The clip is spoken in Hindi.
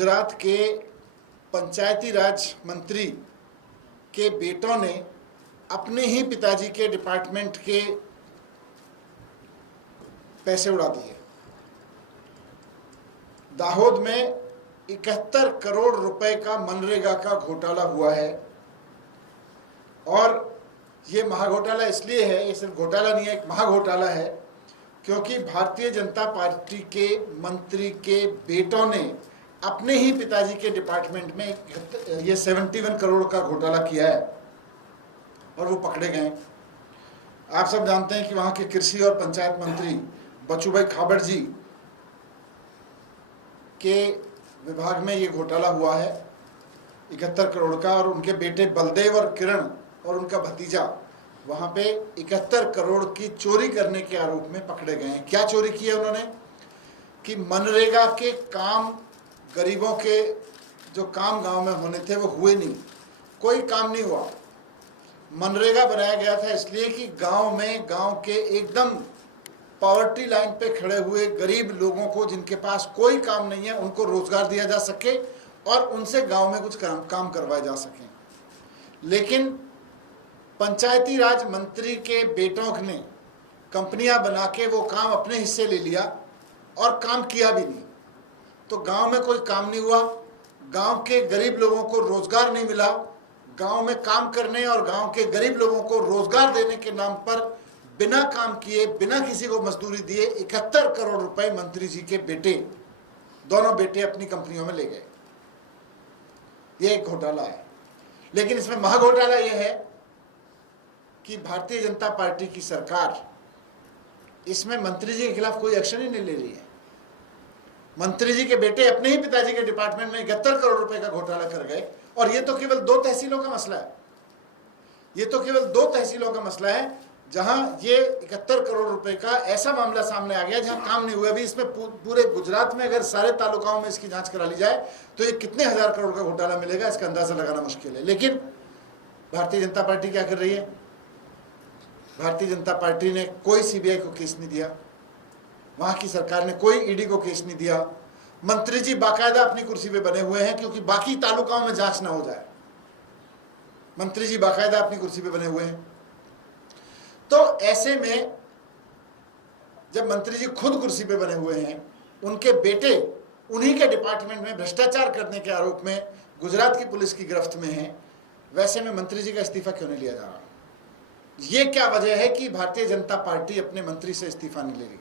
गुजरात के पंचायती राज मंत्री के बेटों ने अपने ही पिताजी के डिपार्टमेंट के पैसे उड़ा दिए। दाहोद में 71 करोड़ रुपए का मनरेगा का घोटाला हुआ है। और ये महाघोटाला इसलिए है, ये सिर्फ घोटाला नहीं है, एक महाघोटाला है, क्योंकि भारतीय जनता पार्टी के मंत्री के बेटों ने अपने ही पिताजी के डिपार्टमेंट में ये 71 करोड़ का घोटाला किया है और वो पकड़े गए। आप सब जानते हैं कि वहाँ के कृषि और पंचायत मंत्री बचूभाई खाबड़ जी के विभाग में ये घोटाला हुआ है 71 करोड़ का, और उनके बेटे बलदेव और किरण और उनका भतीजा वहाँ पे 71 करोड़ की चोरी करने के आरोप में पकड़े गए हैं। क्या चोरी की है उन्होंने कि मनरेगा के काम, गरीबों के जो काम गांव में होने थे वो हुए नहीं, कोई काम नहीं हुआ। मनरेगा बनाया गया था इसलिए कि गांव में, गांव के एकदम पॉवर्टी लाइन पे खड़े हुए गरीब लोगों को, जिनके पास कोई काम नहीं है, उनको रोजगार दिया जा सके और उनसे गांव में कुछ काम करवाए जा सके। लेकिन पंचायती राज मंत्री के बेटों ने कंपनियां बना के वो काम अपने हिस्से ले लिया और काम किया भी नहीं। तो गांव में कोई काम नहीं हुआ, गांव के गरीब लोगों को रोजगार नहीं मिला। गांव में काम करने और गांव के गरीब लोगों को रोजगार देने के नाम पर बिना काम किए, बिना किसी को मजदूरी दिए 71 करोड़ रुपए मंत्री जी के बेटे, दोनों बेटे अपनी कंपनियों में ले गए। ये एक घोटाला है। लेकिन इसमें महाघोटाला यह है कि भारतीय जनता पार्टी की सरकार इसमें मंत्री जी के खिलाफ कोई एक्शन ही नहीं ले रही है। मंत्री जी के बेटे अपने ही पिताजी के डिपार्टमेंट में 71 करोड़ रुपए का घोटाला कर गए, और ये तो केवल 2 तहसीलों का मसला है। ये तो केवल 2 तहसीलों का मसला है जहां ये 71 करोड़ रुपए का ऐसा मामला सामने आ गया जहां काम नहीं हुआ। अभी इसमें पूरे गुजरात में अगर सारे तालुकाओं में इसकी जांच करा ली जाए तो ये कितने हजार करोड़ का घोटाला मिलेगा, इसका अंदाजा लगाना मुश्किल है। लेकिन भारतीय जनता पार्टी क्या कर रही है? भारतीय जनता पार्टी ने कोई सीबीआई को केस नहीं दिया, वहां की सरकार ने कोई ईडी को केस नहीं दिया। मंत्री जी बाकायदा अपनी कुर्सी पे बने हुए हैं क्योंकि बाकी तालुकाओं में जांच ना हो जाए। मंत्री जी बाकायदा अपनी कुर्सी पे बने हुए हैं। तो ऐसे में जब मंत्री जी खुद कुर्सी पे बने हुए हैं, उनके बेटे उन्हीं के डिपार्टमेंट में भ्रष्टाचार करने के आरोप में गुजरात की पुलिस की गिरफ्त में है, वैसे में मंत्री जी का इस्तीफा क्यों नहीं लिया जा रहा? ये क्या वजह है कि भारतीय जनता पार्टी अपने मंत्री से इस्तीफा नहीं ले रही?